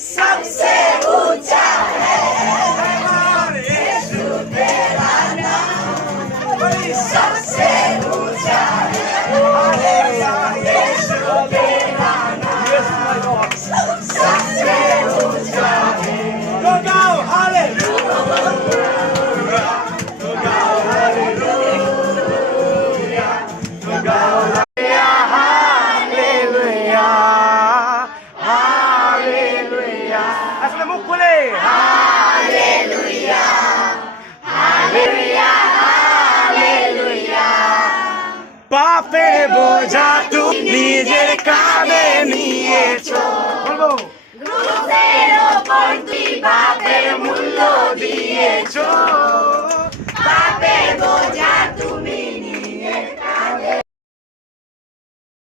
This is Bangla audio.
सबसे ऊंचा है यीशु तेरा नाम, सबसे ऊंचा है यीशु तेरा नाम, सबसे ऊंचा है। Go now, hallelujah, go now, hallelujah, go now, hallelujah, hallelujah. Asal mukule. Hallelujah, hallelujah, hallelujah. পাপের বোঝা তুমি নিজের কাঁধে নিয়েছো, বলবো ক্রুশের ওপর তুই পাপের মূল্য দিয়েছো।